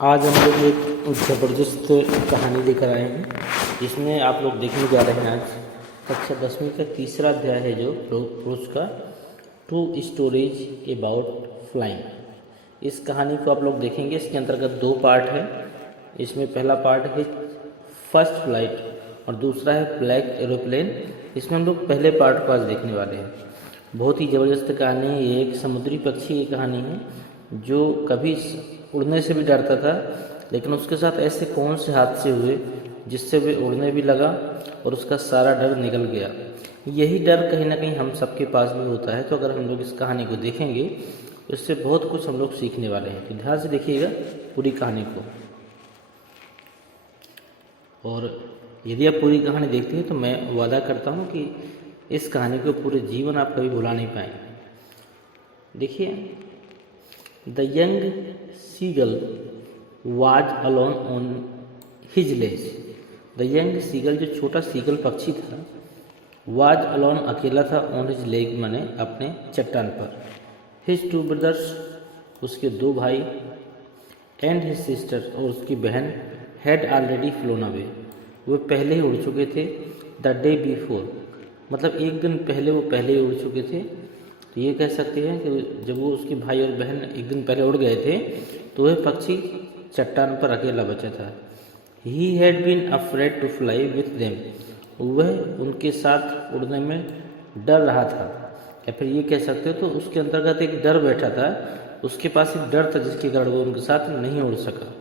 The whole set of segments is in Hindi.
आज हम लोग एक ज़बरदस्त कहानी लेकर आए हैं जिसमें आप लोग देखने जा रहे हैं। आज कक्षा 10वीं का तीसरा अध्याय है जो प्रोज का टू स्टोरीज अबाउट फ्लाइंग। इस कहानी को आप लोग देखेंगे। इसके अंतर्गत दो पार्ट है। इसमें पहला पार्ट है फर्स्ट फ्लाइट और दूसरा है ब्लैक एरोप्लेन। इसमें हम लोग पहले पार्ट को आज देखने वाले हैं। बहुत ही ज़बरदस्त कहानी है। ये एक समुद्री पक्षी की कहानी है जो कभी उड़ने से भी डरता था, लेकिन उसके साथ ऐसे कौन से हादसे हुए जिससे वे उड़ने भी लगा और उसका सारा डर निकल गया। यही डर कहीं ना कहीं हम सबके पास भी होता है। तो अगर हम लोग इस कहानी को देखेंगे तो इससे बहुत कुछ हम लोग सीखने वाले हैं। तो ध्यान से देखिएगा पूरी कहानी को। और यदि आप पूरी कहानी देखते हैं तो मैं वादा करता हूँ कि इस कहानी को पूरे जीवन आप कभी भुला नहीं पाएंगे। देखिए, the young seagull was alone on his ledge. The young seagull, जो छोटा सीगल पक्षी था, वाज अलोन, अकेला था, ऑन हिज लेग, माने अपने चट्टान पर। हिज टू ब्रदर्स, उसके दो भाई, एंड हिज सिस्टर, और उसकी बहन, हैड ऑलरेडी फ्लोन अवे, वे पहले ही उड़ चुके थे। द डे बिफोर, मतलब एक दिन पहले वो पहले ही उड़ चुके थे। तो ये कह सकते हैं कि जब वो उसके भाई और बहन एक दिन पहले उड़ गए थे तो वह पक्षी चट्टान पर अकेला बचा था। He had been afraid to fly with them, वह उनके साथ उड़ने में डर रहा था। या फिर ये कह सकते हो तो उसके अंतर्गत एक डर बैठा था, उसके पास एक डर था जिसके कारण वो उनके साथ नहीं उड़ सका।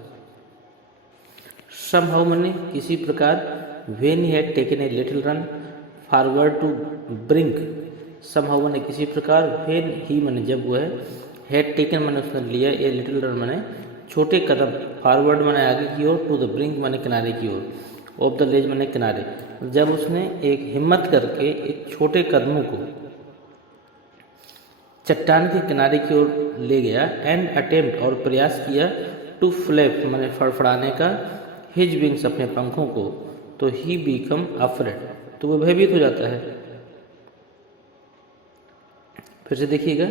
समहाउ, मैंने किसी प्रकार, when he had taken a little run forward to brink, somehow मैंने किसी प्रकार, व्हेन ही मैंने जब वह, हैड टेकन मैंने उसने लिया, ए लिटिल रन मैंने छोटे कदम, फॉरवर्ड मैंने आगे की ओर, टू द ब्रिंक मैंने किनारे की ओर, ऑफ द लेज मैंने किनारे, जब उसने एक हिम्मत करके एक छोटे कदमों को चट्टान के किनारे की ओर ले गया, एंड अटेम्प्ट और प्रयास किया, टू फ्लैप मैंने फड़फड़ाने का, हिज विंग्स अपने पंखों को, तो ही बिकम अफ्रेड, तो वह भयभीत हो जाता है। फिर से देखिएगा,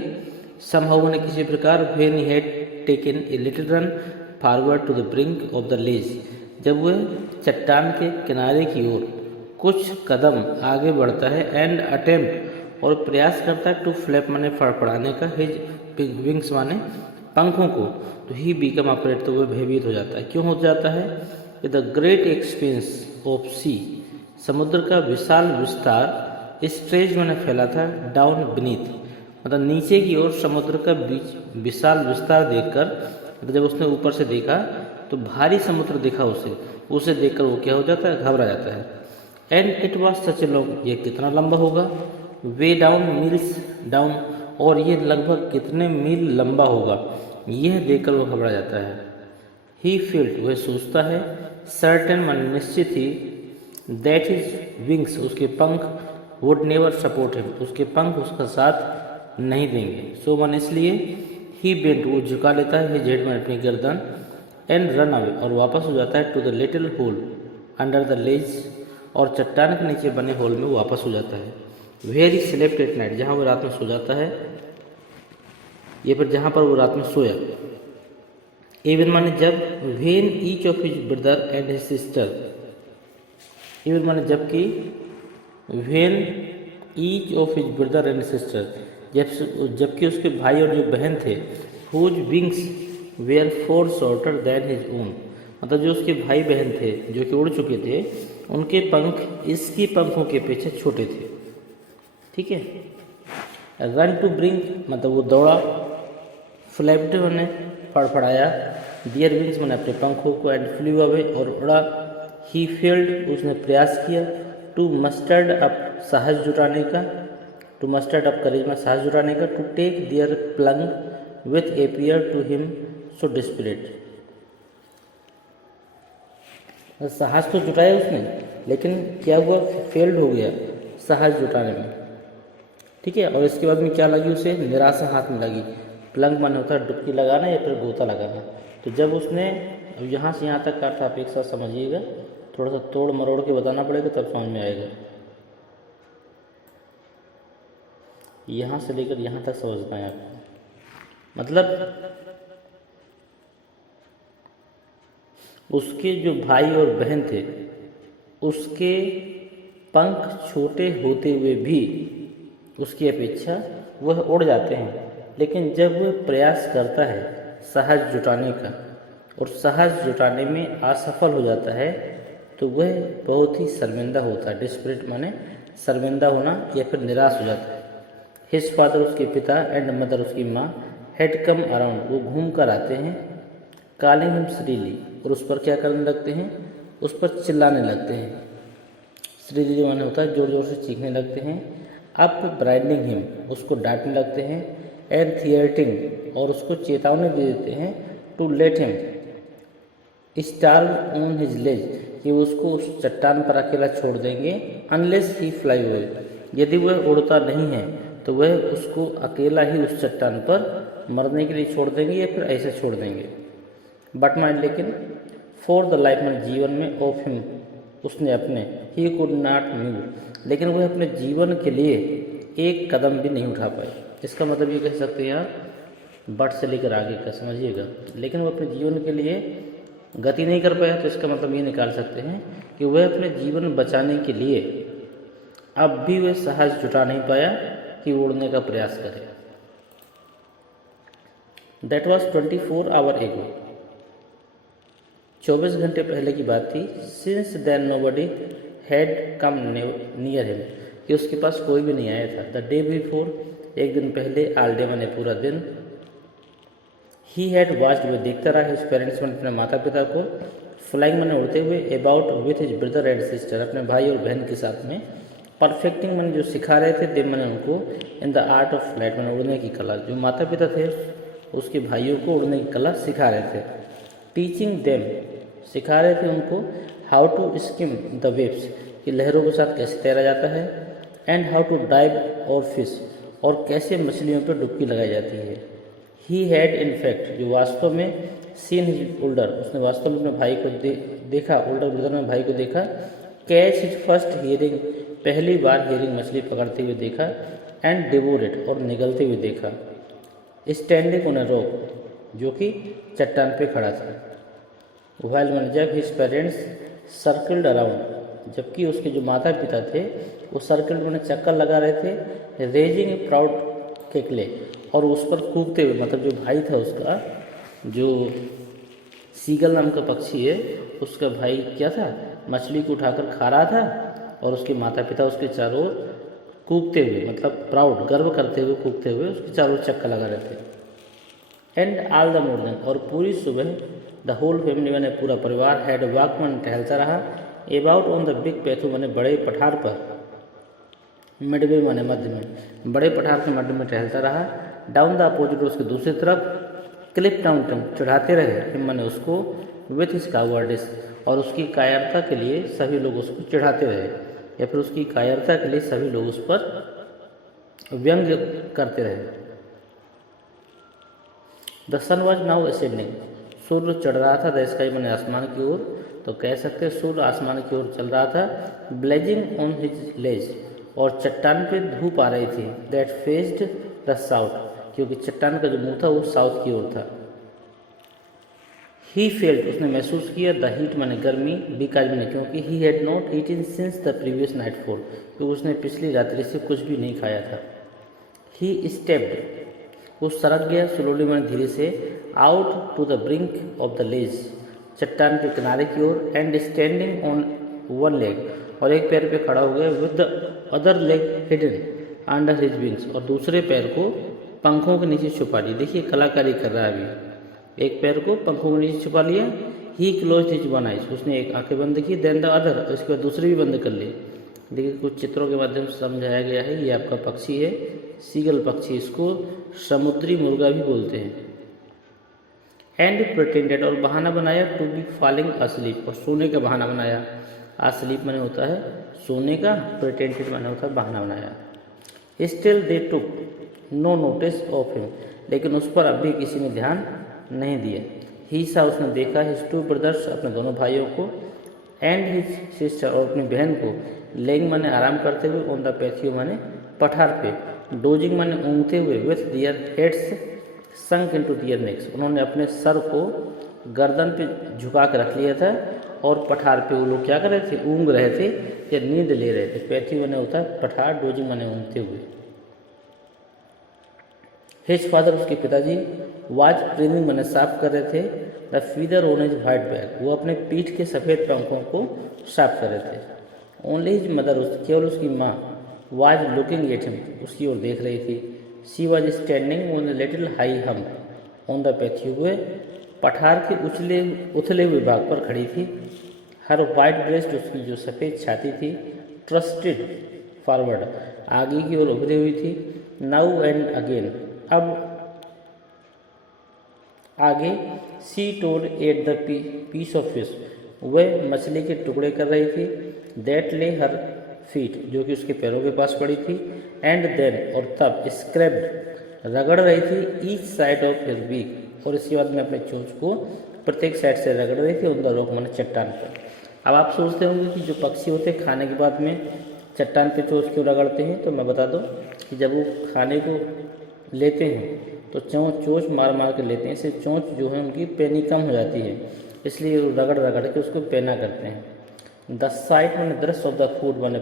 समहाउ ने किसी प्रकार, when he had taken a little run forward to the brink of the ledge, जब वह चट्टान के किनारे की ओर कुछ कदम आगे बढ़ता है, एंड अटेम्प्ट और प्रयास करता है, टू फ्लैप माने फड़फड़ाने का, हिज विंग्स माने पंखों को, तो ही बिकम अफ्रेड, तो वह भयभीत हो जाता है। क्यों हो जाता है? द ग्रेट एक्सपेंस ऑफ सी, समुद्र का विशाल विस्तार, स्ट्रेच मैंने फैला था, डाउन बीनीथ, मतलब नीचे की ओर समुद्र का बीच विशाल विस्तार देखकर, मतलब जब उसने ऊपर से देखा तो भारी समुद्र देखा उसे देखकर वो क्या हो जाता है? घबरा जाता है। And it was such a long, ये कितना लंबा होगा, वे डाउन मील्स डाउन, और ये लगभग कितने मील लंबा होगा, यह देखकर वो घबरा जाता है। ही फील्ड, वह सोचता है, सर्टेन मन निश्चित ही, दैट इज विंग्स, उसके पंख, वुड नेवर सपोर्ट हिम, उसके पंख उसका साथ नहीं देंगे। सो मन इसलिए, ही बेंट, वो झुका लेता है, हिज हेड में अपनी गर्दन, एंड रन अवे, और वापस हो जाता है, to the little hole under the ledge, और चट्टान के नीचे बने होल में वापस हो जाता है। Where he slept at night, जहाँ वो रात में सो जाता है, ये फिर जहाँ पर वो रात में सोया। इवन माने जब, when each of his brother and his sister, even माने जबकि, when each of his brother and sister, जबकि उसके भाई और जो बहन थे, whose wings were far shorter than his own, मतलब जो उसके भाई बहन थे जो कि उड़ चुके थे, उनके पंख इसकी पंखों के पीछे छोटे थे। ठीक है। रन टू ब्रिंक, मतलब वो दौड़ा, फ्लैप्ड मैंने फड़फड़ाया, डियर विंग्स मैंने अपने पंखों को, एंड फ्लू अवे और उड़ा, ही फेल्ड, उसने प्रयास किया, टू मस्टर्ड अप, साहस जुटाने का, टू मस्टर्ड अप करेज में साहस जुटाने का, to take their plunge with appear to him so desperate, साहस तो जुटाया उसने, लेकिन क्या हुआ? फेल्ड हो गया साहस जुटाने में। ठीक है। और इसके बाद में क्या लगी उसे? निराशा हाथ में लगी। प्लंग माने होता है डुबकी लगाना या फिर गोता लगाना। तो जब उसने, अब यहाँ से यहाँ तक का अर्थ आप एक साथ समझिएगा, थोड़ा सा तोड़ मरोड़ के बताना पड़ेगा तब समझ में आएगा। यहाँ से लेकर यहाँ तक समझना है आपको। मतलब उसके जो भाई और बहन थे उसके पंख छोटे होते हुए भी उसकी अपेक्षा वह उड़ जाते हैं, लेकिन जब वह प्रयास करता है साहस जुटाने का और साहस जुटाने में असफल हो जाता है तो वह बहुत ही शर्मिंदा होता है। डिस्परेट माने शर्मिंदा होना या फिर निराश हो जाता है। हिज फादर उसके पिता एंड मदर उसकी माँ हैड कम अराउंड, वो घूम कर आते हैं, कॉलिंग हिम श्रीली, और उस पर क्या करने लगते हैं, उस पर चिल्लाने लगते हैं। श्रीली माने होता है जोर जोर से चीखने लगते हैं। अप ब्राइडिंग हिम, उसको डांटने लगते हैं। एंड थिएटिंग, और उसको चेतावनी दे देते हैं to let him starve on his ledge, कि वो उसको उस चट्टान पर अकेला छोड़ देंगे। अनलेस ही फ्लाई अवे, यदि वह उड़ता नहीं है तो वह उसको अकेला ही उस चट्टान पर मरने के लिए छोड़ देंगे या फिर ऐसे छोड़ देंगे। बट माइंड, लेकिन फॉर द लाइफ में जीवन में ऑफ हिम, उसने अपने ही कुड नॉट मूव, लेकिन वह अपने जीवन के लिए एक कदम भी नहीं उठा पाए। इसका मतलब ये कह सकते हैं यहाँ बट से लेकर आगे का समझिएगा, लेकिन वह अपने जीवन के लिए गति नहीं कर पाया, तो इसका मतलब ये निकाल सकते हैं कि वह अपने जीवन बचाने के लिए अब भी वह साहस जुटा नहीं पाया कि उड़ने का प्रयास करे। दैट वॉज 24 आवर एगो, 24 घंटे पहले की बात थी। Since then nobody had come near him, कि उसके पास कोई भी नहीं आया था। द डे बिफोर, एक दिन पहले, ऑल डे माने पूरा दिन। ही हैड वॉच्ड, वो देखता रहा हिज पेरेंट्स में अपने माता पिता को, फ्लाइंग मैंने उड़ते हुए, about with his brother and sister, अपने भाई और बहन के साथ में। परफेक्टिंग मैंने जो सिखा रहे थे, दे मैंने उनको in the art of flight, मैंने उड़ने की कला, जो माता पिता थे उसके भाइयों को उड़ने की कला सिखा रहे थे। टीचिंग देम, सिखा रहे थे उनको, how to skim the waves, कि लहरों के साथ कैसे तैरा जाता है। एंड हाउ टू डाइव और फिश, और कैसे मछलियों पर डुबकी लगाई जाती है। ही हैड इन फैक्ट, जो वास्तव में, सीन हिज ओल्डर, उसने वास्तव में अपने भाई को देखा, ओल्डर ब्रदर में भाई को देखा। कैच हिज फर्स्ट हियरिंग, पहली बार हियरिंग मछली पकड़ते हुए देखा। एंड डिवोर इट, और निगलते हुए देखा। स्टैंडिंग ऑन अ रॉक, जो कि चट्टान पे खड़ा था। व्हाइल मैंने, जब हिज पेरेंट्स सर्कल्ड अराउंड, जबकि उसके जो माता पिता थे वो सर्कल में चक्कर लगा रहे थे। रेजिंग ए प्राउड केकले, और उस पर कूदते हुए, मतलब जो भाई था उसका, जो सीगल नाम का पक्षी है, उसका भाई क्या था, मछली को उठाकर खा रहा था, और उसके माता पिता उसके चारों ओर कूदते हुए, मतलब प्राउड, गर्व करते हुए कूदते हुए उसके चारों ओर चक्कर लगा रहे थे। एंड ऑल द मॉर्निंग, और पूरी सुबह, द होल फैमिली मैंने पूरा परिवार, हैड वॉक मैंने टहलता रहा, अबाउट ऑन द बिग पैथू मैंने बड़े पठार पर, मिडवे माने मध्य में, बड़े पठार के मध्य में टहलता रहा। डाउन द अपोजिट, उसके दूसरी तरफ, क्लिप डाउन चढ़ाते रहे हिम मैंने उसको, विथ हिज कावर्डिस, और उसकी कायरता के लिए सभी लोग उसको चढ़ाते रहे, या फिर उसकी कायरता के लिए सभी लोग उस पर व्यंग्य करते रहे। The sun was now ascending, सूर्य चढ़ रहा था, द स्काई मैंने आसमान की ओर, तो कह सकते हैं सूर्य आसमान की ओर चल रहा था। ब्लेजिंग ऑन हिज लेज, और चट्टान पे धूप आ रही थी। दैट फेस्ड द साउथ, क्योंकि चट्टान का जो मुंह था वो साउथ की ओर था। ही फेल्ट, उसने महसूस किया, द हीट मैंने गर्मी, बिकॉज मैंने क्योंकि, he had not eaten since the previous nightfall, क्योंकि उसने पिछली रात्रि से कुछ भी नहीं खाया था। ही स्टेप्ड, वो सरक गया, स्लोली मैंने धीरे से, out to the brink of the ledge, चट्टान के किनारे की ओर। And standing on one leg, और एक पैर पे खड़ा हो गया, with the other leg hidden under his wings, और दूसरे पैर को पंखों के नीचे छुपा लिया। देखिए कलाकारी कर रहा है अभी, एक पैर को पंखों के नीचे छुपा लिया। ही क्लोज हिज वन आइज, उसने एक आंखें बंद की। देन द अदर, उसके बाद दूसरी भी बंद कर ली। देखिए कुछ चित्रों के माध्यम से समझाया गया है। ये आपका पक्षी है, सीगल पक्षी, इसको समुद्री मुर्गा भी बोलते हैं। एंड प्रिटेंडेड, और बहाना बनाया, टू बी फॉलिंग अस्लीप, और सोने का बहाना बनाया। अस्लीप माने होता है सोने का, प्रिटेंडेड माने होता है बहाना बनाया। Still they took no notice of him, लेकिन उस पर अब भी किसी ने ध्यान नहीं दिया। ही सा, उसने देखा, हिज टू ब्रदर्स, अपने दोनों भाइयों को, एंड हिज सिस्टर, और अपनी बहन को, लेइंग माने आराम करते हुए, ऑन द पैथियो माने पठार पे, डोजिंग माने ऊँगते हुए, with their heads sunk into their necks, उन्होंने अपने सर को गर्दन पे झुका के रख लिया था और पठार पे वो लोग क्या कर रहे थे, ऊँग रहे थे या नींद ले रहे थे। पैथी बने होता है पठार, डोजिंग बने ऊँगते हुए। हिज फादर उसके पिताजी वाज क्लीनिंग बने साफ कर रहे थे the feather on his white back, वो अपने पीठ के सफ़ेद पंखों को साफ कर रहे थे। ओनली हिज मदर, केवल उसकी माँ वाज लुकिंग एट हिम, उसकी ओर देख रही थी। She was standing on the little high hump on the pathy, हुए पठार के उथले हुए भाग पर खड़ी थी। हर वाइट ब्रेस्ट, उसकी जो सफ़ेद छाती थी, ट्रस्टेड फॉरवर्ड, आगे की ओर उभरी हुई थी। नाउ एंड अगेन, अब आगे। See toad at the piece of fish, वह मछली के टुकड़े कर रही थी। दैट ले हर फीट, जो कि उसके पैरों के पास पड़ी थी। एंड देन, और तब। स्क्रैप्ड, रगड़ रही थी। Each side of his beak, और इसके बाद में अपने चोंच को प्रत्येक साइड से रगड़ रही थी। ऑन द रॉक, माने चट्टान पर। अब आप सोचते होंगे कि जो पक्षी होते हैं खाने के बाद में चट्टान पे चोंच क्यों रगड़ते हैं, तो मैं बता दूं कि जब वो खाने को लेते हैं तो चोंच मार मार के लेते हैं, इससे चोंच जो है उनकी पेनी कम हो जाती है, इसलिए रगड़ रगड़ के उसको पेना करते हैं। द साइट माने दृश्य ऑफ द फूड, माने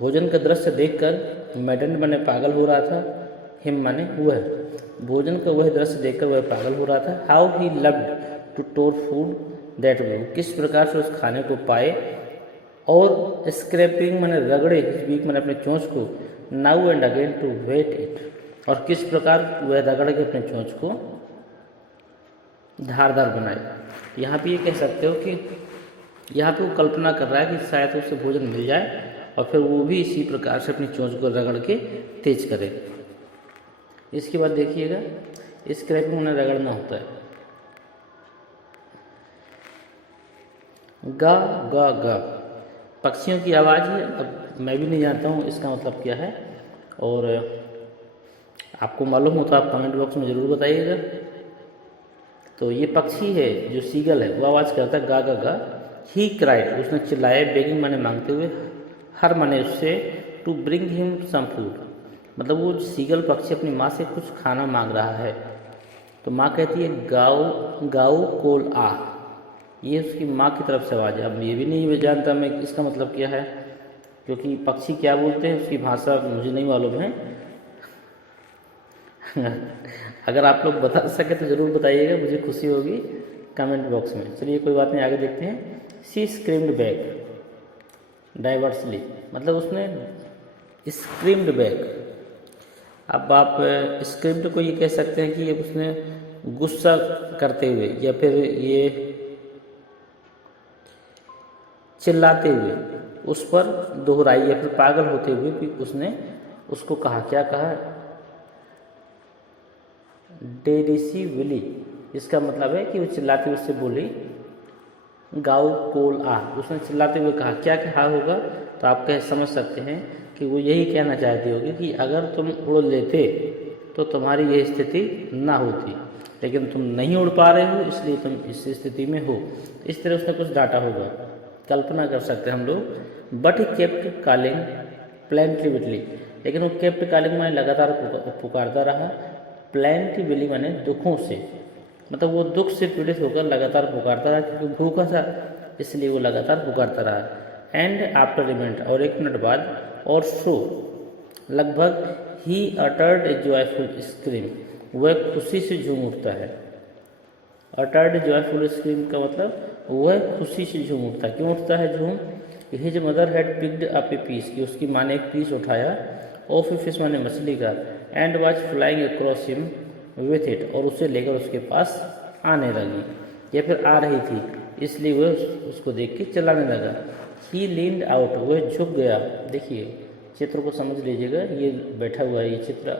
भोजन का दृश्य देखकर मैडन माने पागल हो रहा था। हिम माने वह, भोजन का वह दृश्य देखकर वह पागल हो रहा था। How he loved to tear food that way, किस प्रकार से उस खाने को पाए। और स्क्रैपिंग माने रगड़े, बीक माने अपने चोंच को। Now and again to whet it, और किस प्रकार वह रगड़ के अपने चोंच को धारदार बनाए। यहाँ पे ये कह सकते हो कि यहाँ पे वो कल्पना कर रहा है कि शायद उससे भोजन मिल जाए और फिर वो भी इसी प्रकार से अपनी चोंच को रगड़ के तेज करे। इसके बाद देखिएगा, स्क्रैपिंग में रगड़ना होता है। गा गा गा, पक्षियों की आवाज़ है। अब मैं भी नहीं जानता हूँ इसका मतलब क्या है, और आपको मालूम हो तो आप कमेंट बॉक्स में ज़रूर बताइएगा। तो ये पक्षी है जो सीगल है, वो आवाज़ करता है गा गा गा। ही क्राइड, उसने चिल्लाया। बेगिंग माने मांगते हुए। हर माने उससे। To bring him some food, मतलब वो सीगल पक्षी अपनी माँ से कुछ खाना मांग रहा है। तो माँ कहती है गाओ गाओ कोल आ, ये उसकी माँ की तरफ से आवाज़ है। अब ये भी नहीं जानता मैं इसका मतलब क्या है, क्योंकि पक्षी क्या बोलते हैं उसकी भाषा मुझे नहीं मालूम है। अगर आप लोग बता सके तो ज़रूर बताइएगा, मुझे खुशी होगी कमेंट बॉक्स में। चलिए कोई बात नहीं, आगे देखते हैं। सी स्क्रीम्ड बैक डाइवर्सली, मतलब उसने स्क्रीम्ड बैक। अब आप स्क्रीम्ड को ये कह सकते हैं कि उसने गुस्सा करते हुए, या फिर ये चिल्लाते हुए उस पर दोहराई, या फिर पागल होते हुए भी उसने उसको कहा। क्या कहा? डेरिसिवली, इसका मतलब है कि वो चिल्लाते हुए उससे बोली गाओ कोल आ, उसने चिल्लाते हुए कहा। क्या कहा होगा? तो आप कह समझ सकते हैं कि वो यही कहना चाहती होगी कि अगर तुम उड़ लेते तो तुम्हारी यह स्थिति ना होती, लेकिन तुम नहीं उड़ पा रहे हो इसलिए तुम इस स्थिति में हो। इस तरह उसने कुछ डांटा होगा, कल्पना कर सकते हैं हम लोग। But he kept calling plaintively, लेकिन वो केप्ट कॉलिंग में लगातार पुकारता रहा। प्लेंटिवली माने दुखों से, मतलब वो दुख से पीड़ित होकर लगातार पुकारता रहा, क्योंकि भूखा था इसलिए वो लगातार पुकारता रहा। एंड आफ्टर ए मिनट, और एक मिनट बाद, और सो लगभग, he uttered A joyful scream, वह खुशी से झूम उठता है। अटर्ड जॉयफुल स्क्रीम का मतलब वह खुशी से झूम उठता है। क्यों उठता है झूम? His mother had picked up a piece, कि उसकी माँ ने एक पीस उठाया। ऑफ ए फिश माने मछली का। And was flying across him with it, और उसे लेकर उसके पास आने लगी, या फिर आ रही थी, इसलिए वह उसको देख के चलाने लगा। ही लीन्ड आउट, वह झुक गया। देखिए चित्र को समझ लीजिएगा, ये बैठा हुआ है ये चित्र,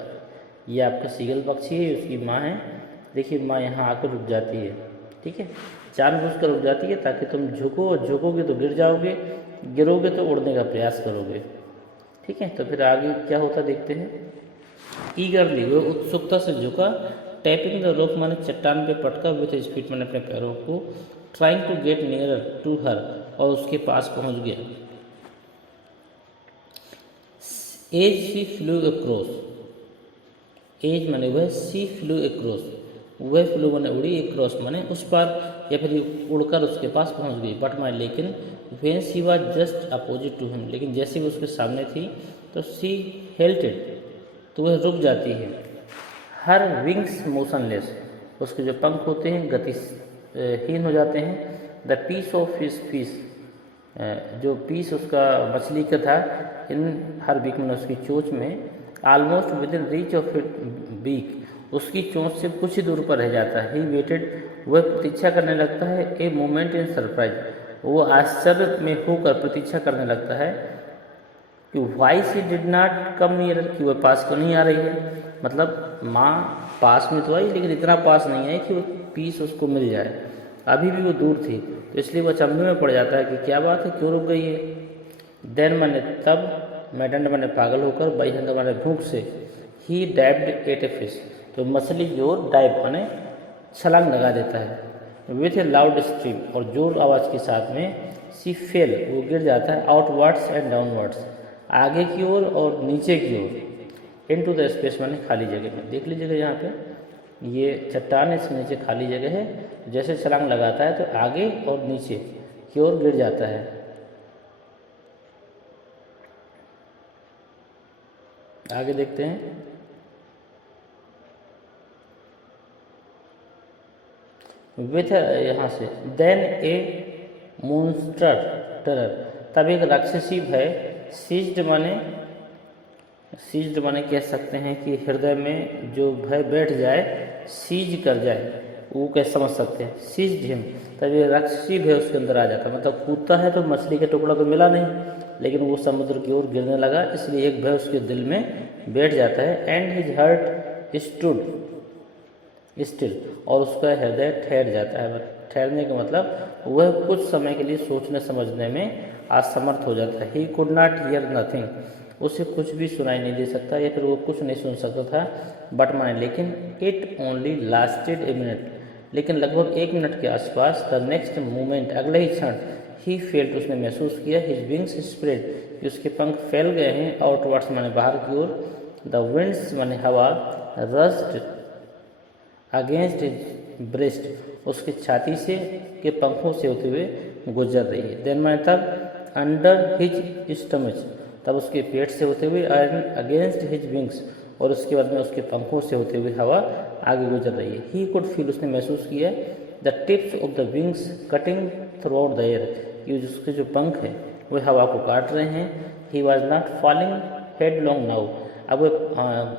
ये आपका सीगल पक्षी है, उसकी माँ है। देखिए माँ यहाँ आकर रुक जाती है, ठीक है, जानबूझकर रुक जाती है ताकि तुम झुको, और झुकोगे तो गिर जाओगे, गिरोगे तो उड़ने का प्रयास करोगे, ठीक है। तो फिर आगे क्या होता देखते हैं। ईगरली, वो उत्सुकता से झुका। टैपिंग द रॉक माने चट्टान पे पटका। विथ हिज फीट माने अपने पैरों को। Trying to get nearer to her, और उसके पास पहुंच गया। As she flew across, as माने वह, सी फ्लू अक्रॉस, वह फ्लू मैंने उड़ी अक्रॉस मैंने उस पार या फिर उड़कर उसके पास पहुंच गई। बट माई लेकिन when she was just opposite to him, लेकिन जैसे वो उसके सामने थी तो शी हेल्टेड, तो वह रुक जाती है। हर विंग्स मोशनलेस, उसके जो पंख होते हैं गतिहीन हो जाते हैं। The piece of his fish, जो पीस उसका मछली का था इन हर बीक में उसकी चोंच में, almost within reach of it beak, उसकी चोंच से कुछ ही दूर पर रह जाता है। ही वेटेड, वह प्रतीक्षा करने लगता है। ए मोमेंट इन सरप्राइज, वो आश्चर्य में होकर प्रतीक्षा करने लगता है कि why she did not come near, कि वह पास क्यों नहीं आ रही है। मतलब माँ पास में तो आई लेकिन इतना पास नहीं आई कि वो पीस उसको मिल जाए, अभी भी वो दूर थी। तो इसलिए वह अचंभे में पड़ जाता है कि क्या बात है, क्यों रुक गई है। देन मैंने तब, मैडंड मैंने पागल होकर, बाई हंगर मैंने भूख से, ही डाइव्ड एट ए फिश, तो मछली की ओर डाइव मैंने छलांग लगा देता है। विथ ए लाउड स्ट्रीम, और जोर आवाज़ के साथ में, सी फेल, वो गिर जाता है, आउटवर्ड्स एंड डाउनवर्ड्स, आगे की ओर और नीचे की ओर, इन टू द स्पेस मैंने खाली जगह में। देख लीजिएगा यहाँ पे ये चट्टान है, इसके नीचे खाली जगह है, जैसे छलांग लगाता है तो आगे और नीचे की ओर गिर जाता है। आगे देखते हैं। विथ यहाँ से, देन ए मोन्स्टर टेरर, तब एक राक्षसी भय, सीज्ड माने कह सकते हैं कि हृदय में जो भय बैठ जाए, सीज कर जाए, वो कैसे समझ सकते हैं। सीज्ड हिम, तब ये राक्षसी भय उसके अंदर आ जाता, मतलब कूदता है तो मछली का टुकड़ा तो मिला नहीं, लेकिन वो समुद्र की ओर गिरने लगा, इसलिए एक भय उसके दिल में बैठ जाता है। And his heart stood still, और उसका हृदय ठहर जाता है। ठहरने का मतलब वह कुछ समय के लिए सोचने समझने में असमर्थ हो जाता है। He could not here nothing, उसे कुछ भी सुनाई नहीं दे सकता या फिर वो कुछ नहीं सुन सकता था। बट माने लेकिन, it only lasted a minute, लेकिन लगभग 1 मिनट के आसपास। द नेक्स्ट मोमेंट, अगले ही क्षण, ही फेल्ट, उसने महसूस किया, हिज विंग्स स्प्रेड, कि उसके पंख फैल गए हैं, आउटवर्ड्स माने बाहर की ओर। द विंड्स माने हवा, रस्ड अगेंस्ट हिज ब्रेस्ट, उसकी छाती से के पंखों से होते हुए गुजर रही है। देन माने तब, अंडर हिज स्टमच, तब उसके पेट से होते हुए, अगेंस्ट हिज विंग्स, और उसके बाद में उसके पंखों से होते हुए हवा आगे गुजर रही है। ही कुड फील, उसने महसूस किया, the tips of the wings cutting through out the air, कि उसके जो पंख हैं वे हवा को काट रहे हैं। He was not falling headlong now, अब वह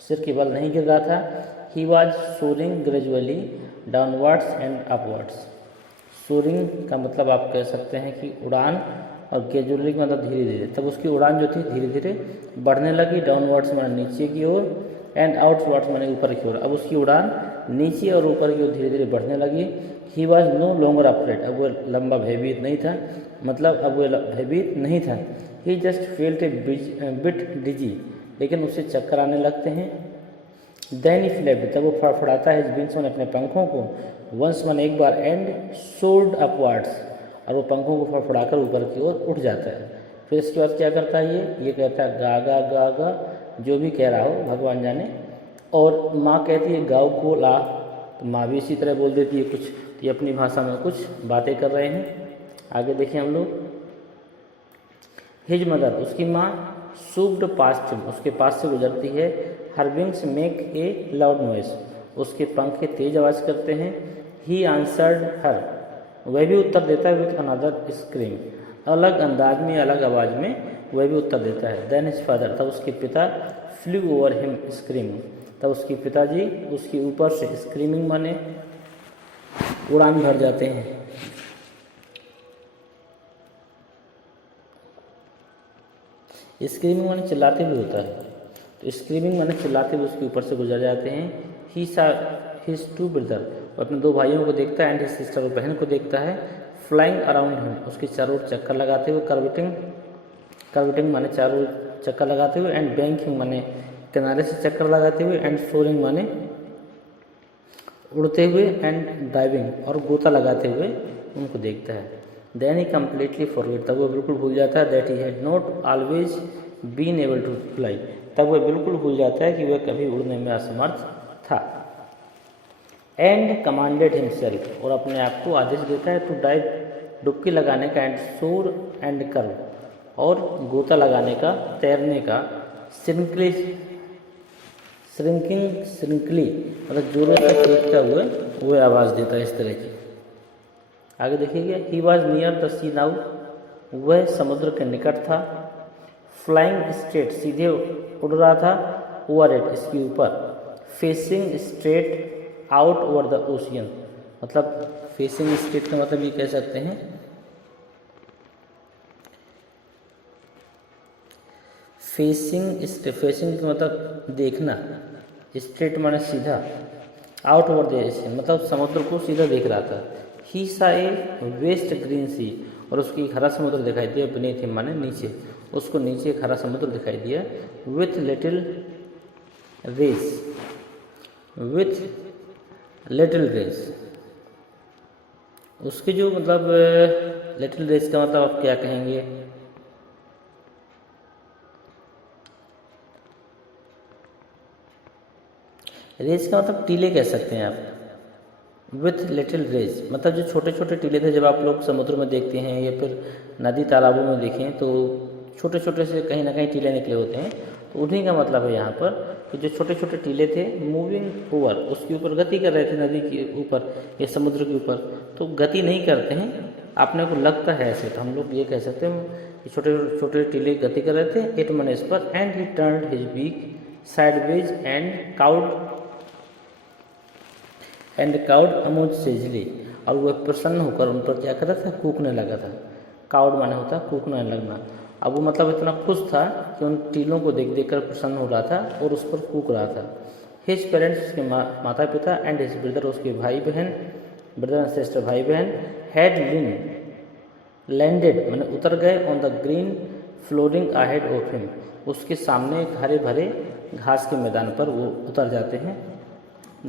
सिर के बल नहीं गिर रहा था। He was soaring gradually downwards and upwards, soaring का मतलब आप कह सकते हैं कि उड़ान, और ग्रेजुअली का मतलब धीरे धीरे, तब उसकी उड़ान जो थी धीरे धीरे बढ़ने लगी। डाउनवर्ड्स माने नीचे की ओर, एंड आउटवर्ड्स माने ऊपर की ओर, अब उसकी उड़ान नीचे और ऊपर की ओर धीरे धीरे बढ़ने लगी। He was no longer afraid, अब वो लंबा भयभीत नहीं था, मतलब अब वो भयभीत नहीं था। ही जस्ट फेल्ट ए बिट डिजी, लेकिन उसे चक्कर आने लगते हैं। देन ही फ्लेप्ड, तब वो फड़फड़ाता है विंग्स में अपने पंखों को, वंस मन एक बार, एंड सोल्ड अपवर्ड्स, और वो पंखों को फड़फड़ाकर ऊपर की ओर उठ जाता है। फिर इसके बाद क्या करता है, ये कहता है गा गा गा गा, जो भी कह रहा हो भगवान जाने। और माँ कहती है गाओ को ला, तो माँ भी इसी तरह बोल देती है कुछ, ये अपनी भाषा में कुछ बातें कर रहे हैं। आगे देखिए हम लोग। हिज मदर, उसकी माँ, सूक्ड पास्ट हिम, उसके पास से गुजरती है। हर wings make a loud noise, उसके पंख तेज आवाज़ करते हैं। ही आंसर्ड हर, वह भी उत्तर देता है विथ अनदर स्क्रीम, अलग अंदाज में, अलग आवाज़ में वह भी उत्तर देता है। देन हिज फादर, तब उसके पिता, फ्लू ओवर हिम स्क्रीमिंग, तब उसके पिताजी उसके ऊपर से, स्क्रीमिंग माने उड़ान भर जाते हैं। स्क्रीमिंग माने चिल्लाते हुए होता है, तो स्क्रीमिंग माने चिल्लाते हुए उसके ऊपर से गुजर जाते हैं। ही सा हिज टू ब्रदर, वो अपने 2 भाइयों को देखता है, एंड हिज सिस्टर, और बहन को देखता है। फ्लाइंग अराउंड हिम, उसके चारों ओर चक्कर लगाते हुए, कर्विटिंग माने चारों चक्कर लगाते हुए, एंड बैंकिंग माने किनारे से चक्कर लगाते हुए, एंड सोरिंग माने उड़ते हुए, एंड डाइविंग और गोता लगाते हुए उनको देखता है। देन ही कम्प्लीटली फॉरगेट, तब वो बिल्कुल भूल जाता है, that he had not always been able to fly, तब वह बिल्कुल भूल जाता है कि वह कभी उड़ने में असमर्थ था। एंड कमांडेड हिमसेल्फ, और अपने आप को आदेश देता है, टू डाइव, डुबकी लगाने का, एंड सोर एंड कर्व, और गोता लगाने का, तैरने का, श्रिंकली मतलब जोरों से खींचता हुए वो आवाज़ देता है इस तरह की। आगे देखिएगा, he was near the sea now, वह समुद्र के निकट था। फ्लाइंग स्ट्रेट, सीधे उड़ रहा था, ओवर इट, इसके ऊपर। Facing straight out over the ocean, मतलब फेसिंग स्ट्रेट का मतलब ये कह सकते हैं फेसिंग का मतलब देखना, स्ट्रेट माने सीधा, आउट ओवर द ओशियन मतलब समुद्र को सीधा देख रहा था। ही सा ए वेस्ट ग्रीन सी, और उसकी एक हरा समुद्र दिखाई दिया, beneath him माने नीचे, उसको नीचे एक हरा समुद्र दिखाई दिया। विथ लिटिल रेस, उसकी जो मतलब लिटिल रेस का मतलब आप क्या कहेंगे, रेस का मतलब टीले कह सकते हैं आप। विथ लिटिल रेज मतलब जो छोटे छोटे टीले थे, जब आप लोग समुद्र में देखते हैं या फिर नदी तालाबों में देखें तो छोटे छोटे से कहीं ना कहीं टीले निकले होते हैं, तो उन्हीं का मतलब है यहाँ पर कि जो छोटे छोटे टीले थे मूविंग ओवर, उसके ऊपर गति कर रहे थे नदी के ऊपर या समुद्र के ऊपर। तो गति नहीं करते हैं, आपने को लगता है ऐसे, तो हम लोग ये कह सकते हैं कि छोटे छोटे टीले गति कर रहे थे। इट मन इस पर, and he turned his beak sideways and cawed amusedly, और वह प्रसन्न होकर उन पर क्या कर रहा था, कूकने लगा था। काउड माने होता है कूकने लगना। अब वो मतलब इतना खुश था कि उन टीलों को देख देख कर प्रसन्न हो रहा था और उस पर कूक रहा था। हिज पेरेंट्स, उसके माता पिता, एंड हिज ब्रदर, उसके भाई बहन, ब्रदर एंड सिस्टर भाई बहन, हैड लैंडेड माने उतर गए, on the green flooring ahead of him, उसके सामने एक हरे भरे घास के मैदान पर वो उतर जाते हैं।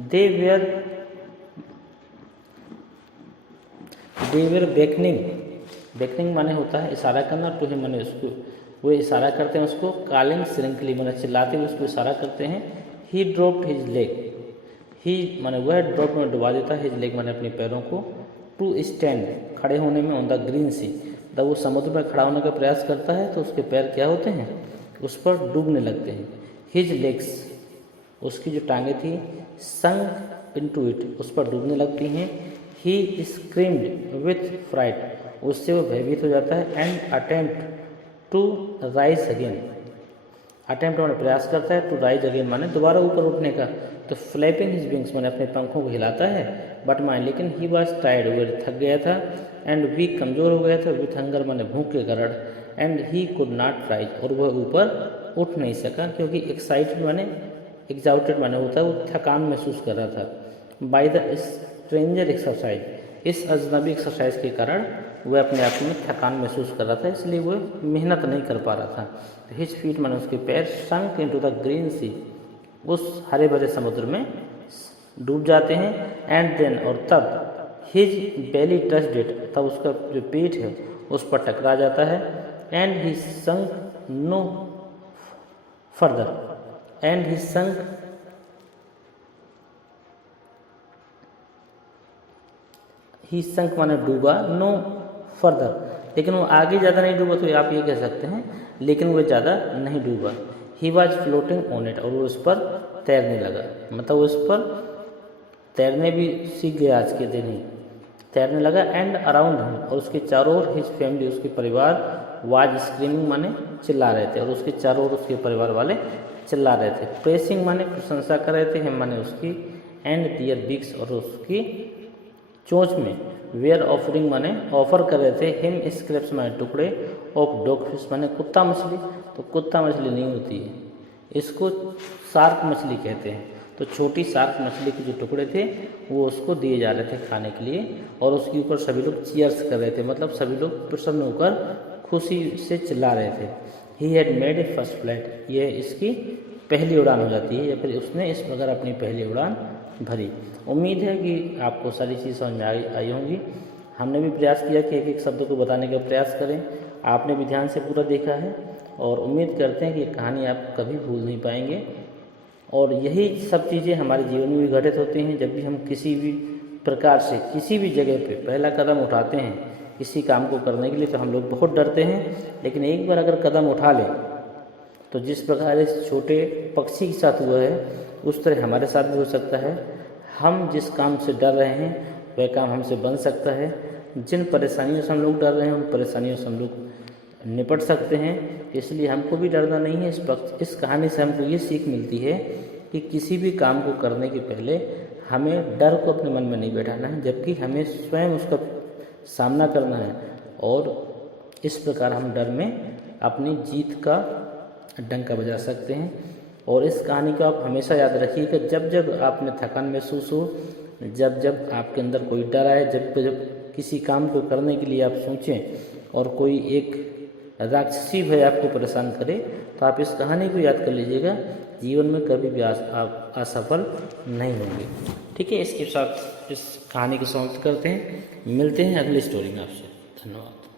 दे वेर बेकनिंग माने होता है इशारा करना, टू हिम माने उसको, वो इशारा करते हैं उसको, कॉलिंग श्रिंकली माने चिल्लाते हुए उसको इशारा करते हैं। ही ड्रॉप्ड हिज लेग, ही माने वह, ड्रॉप में डुबा देता है, हिज लेग माने अपने पैरों को, टू स्टैंड खड़े होने में, ऑन द ग्रीन सी, जब वो समुद्र में खड़ा होने का प्रयास करता है तो उसके पैर क्या होते हैं, उस पर डूबने लगते हैं। हिज लेग्स, उसकी जो टांगें थी, संक इनटू इट, उस पर डूबने लगती हैं। ही स्क्रीम्ड विथ फ्राइट, उससे वो भयभीत हो जाता है। And attempt to rise again, attempt माने प्रयास करता है, टू राइज अगेन माने दोबारा ऊपर उठने का। तो फ्लैपिंग हिज विंग्स माने अपने पंखों को हिलाता है, बट माने लेकिन ही वॉज टायर्ड, वह थक गया था, एंड वीक कमजोर हो गया था, विथ हंगर माने भूख के कारण, and he could not rise, और वह ऊपर उठ नहीं सका, क्योंकि एक्साइटेड माने एग्जाउटेड माने होता है वो थकान महसूस कर रहा था। बाय द स्ट्रेंजर एक्सरसाइज, इस अजनबी एक्सरसाइज के कारण वह अपने आप में थकान महसूस कर रहा था, इसलिए वह मेहनत नहीं कर पा रहा था। हिज फीट माने उसके पैर, संक इनटू द ग्रीन सी, उस हरे भरे समुद्र में डूब जाते हैं। एंड देन, और तब, हिज बेली टच्ड इट, तब उसका जो पेट है उस पर टकरा जाता है। And he sank no further, and he sank, he sank माने डूबा, नो फर्दर, लेकिन वो आगे ज़्यादा नहीं डूबा, तो आप ये कह सकते हैं, लेकिन वो ज़्यादा नहीं डूबा। He was floating on it, और वो उस पर तैरने लगा, मतलब वो उस पर तैरने भी सीख गया आज के दिन ही, तैरने लगा। एंड अराउंड हिम, और उसके चारों ओर, हिज फैमिली, उसके परिवार, वाज स्क्रीमिंग माने चिल्ला रहे थे, और उसके चारों ओर उसके परिवार वाले चिल्ला रहे थे। प्रेसिंग माने प्रशंसा कर रहे थे, हिम माने उसकी, एंड दियर बिग्स, और उसकी चोंच में, वेयर ऑफरिंग माने ऑफर कर रहे थे, हिम स्क्रैप्स माने टुकड़े, ऑफ डॉग फिश माने कुत्ता मछली, तो कुत्ता मछली नहीं होती है, इसको शार्क मछली कहते हैं। तो छोटी शार्क मछली के जो टुकड़े थे वो उसको दिए जा रहे थे खाने के लिए, और उसके ऊपर सभी लोग चीयर्स कर रहे थे, मतलब सभी लोग प्रसन्न होकर खुशी से चिल्ला रहे थे। He had made a first flight, यह इसकी पहली उड़ान हो जाती है, या फिर उसने इस प्रकार अपनी पहली उड़ान भरी। उम्मीद है कि आपको सारी चीज़ समझ में आई होंगी। हमने भी प्रयास किया कि एक एक शब्द को बताने का प्रयास करें, आपने भी ध्यान से पूरा देखा है, और उम्मीद करते हैं कि कहानी आप कभी भूल नहीं पाएंगे। और यही सब चीज़ें हमारे जीवन में भी घटित होती हैं। जब भी हम किसी भी प्रकार से किसी भी जगह पे पहला कदम उठाते हैं किसी काम को करने के लिए, तो हम लोग बहुत डरते हैं, लेकिन एक बार अगर कदम उठा लें तो जिस प्रकार इस छोटे पक्षी के साथ हुआ है उस तरह हमारे साथ भी हो सकता है। हम जिस काम से डर रहे हैं वह काम हमसे बन सकता है। जिन परेशानियों से हम लोग डर रहे हैं उन परेशानियों से हम लोग निपट सकते हैं। इसलिए हमको भी डरना नहीं है। इस कहानी से हमको ये सीख मिलती है कि किसी भी काम को करने के पहले हमें डर को अपने मन में नहीं बैठाना है, जबकि हमें स्वयं उसका सामना करना है, और इस प्रकार हम डर में अपनी जीत का डंका बजा सकते हैं। और इस कहानी को आप हमेशा याद रखिए कि जब जब आप में थकान महसूस हो, जब जब आपके अंदर कोई डर आए, जब जब किसी काम को करने के लिए आप सोचें और कोई एक राक्षसी भय आपको परेशान करे, तो आप इस कहानी को याद कर लीजिएगा। जीवन में कभी भी आप असफल नहीं होंगे। ठीक है, इसके साथ इस कहानी को समाप्त करते हैं। मिलते हैं अगली स्टोरी में आपसे। धन्यवाद।